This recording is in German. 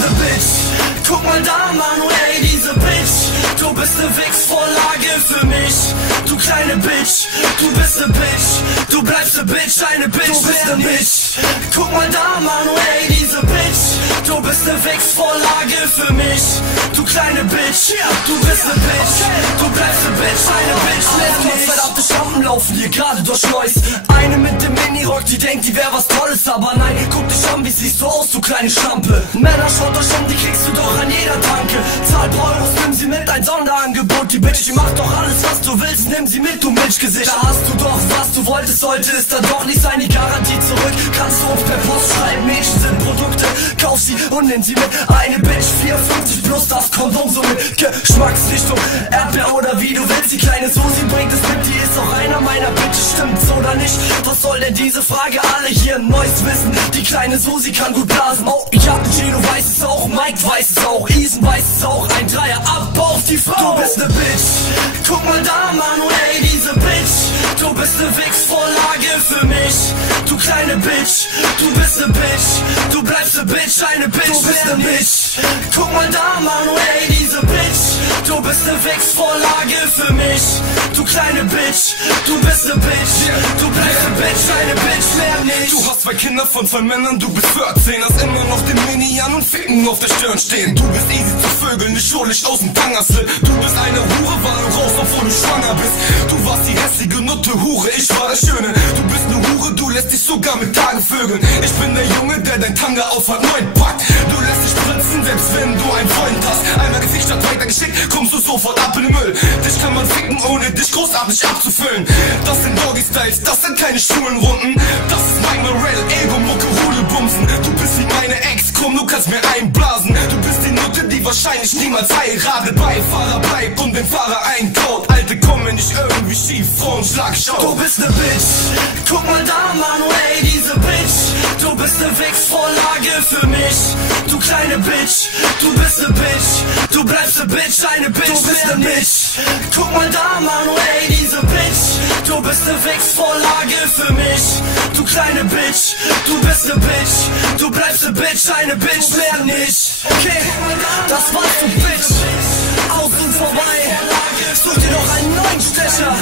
bist ne Bitch, guck mal da, Manu, ey, diese Bitch. Du bist ne Wichsvorlage für mich, du kleine Bitch. Du bist ne Bitch, du bleibst ne Bitch, eine Bitch. Du bist ne Bitch, guck mal da, Manu, ey, diese Bitch. Du bist ne Wichsvorlage für mich, du kleine Bitch. Du bist ne Bitch, du bleibst ne Bitch, eine Bitch. Verdammte Schlampen laufen hier gerade durch Neuss. Eine mit dem Minirock, die denkt, die wär was Tolles, aber nein, guck dich an, wie siehst du aus, du kleine Schlampe. Männer, schaut euch an, die kriegst du doch an jeder Tanke. Zahl paar Euros, nimm sie mit, ein Sonderangebot. Die Bitch, die macht doch alles, was du willst, nimm sie mit, du Milchgesicht. Da hast du doch, was du wolltest, sollte es dann doch nicht sein, die Garantie zurück. Kannst du uns per Post schreiben, Mädchen sind Produkte, kauf sie und nimm sie mit. Eine Bitch, 4,50 plus das Kondom, so mit Geschmacksrichtung Erdbeer oder wie du willst. Die kleine Susi bringt es mit, die ist auch einer meiner Bitches, stimmt's oder nicht? Was soll denn diese Frage? Alle hier ein neues Wissen, die kleine Susi kann gut blasen. Oh ja, Gino weiß es auch, Mike weiß es auch, Isen weiß es auch, ein Dreier, ab auf die Frau. Du bist ne Bitch, guck mal da, Manu, ey, diese Bitch. Du bist ne Wichsvorlage für mich, du kleine Bitch. Du bist ne Bitch, du bleibst ne Bitch, eine Bitch. Du bist ne Bitch, guck mal da, Manu, ey, diese Bitch. Du bist ne Wichsvorlage für mich, du kleine Bitch. Du bist ne Bitch, du bleibst ne Bitch, eine Bitch, mehr nicht. Du hast 2 Kinder von 2 Männern, du bist 14, hast immer noch den Mini an und Ficken auf der Stirn stehen. Du bist easy zu vögeln, nicht schuldig aus dem Tangerslip. Du bist eine Hure, weil du raus, obwohl du schwanger bist. Du warst die hässliche Nutte Hure, ich war der Schöne. Du bist ne Hure, du lässt dich sogar mit Tagen vögeln. Ich bin der Junge, der dein Tanga auf hat 9 packt. Du lässt dich spritzen, selbst wenn du einen Freund hast. Einmal Gesicht statt weitergeschickt, kommst du sofort ab in den Müll. Dich kann man ficken, ohne dich großartig abzufüllen. Das sind Doggy-Styles, das sind keine schwulen Runden. Das ist mein Morell, Ego-Mucke, Rudelbumsen. Du bist wie meine Ex, komm, du kannst mir einblasen. Du bist die Nutte, die wahrscheinlich niemals heiratet. Beifahrer bleibt und den Fahrer einkaut. Alte kommen nicht irgendwie schief, Frauen Schlagschau. Du bist ne Bitch, guck mal da, Manu, ey, diese Bitch. Du bist ne Wichsvorlage für mich, du kleine Bitch. Du bist ne Bitch, du bleibst ne Bitch, eine Bitch. Du bist ne Bitch, guck mal da, Manu, ey, diese Bitch. Du bist ne Wichsvorlage für mich, du kleine Bitch. Du bist ne Bitch, du bleibst ne Bitch, eine Bitch, mehr nicht. Okay, das war's, du Bitch. Aus und vorbei, such dir doch einen neuen Stecher.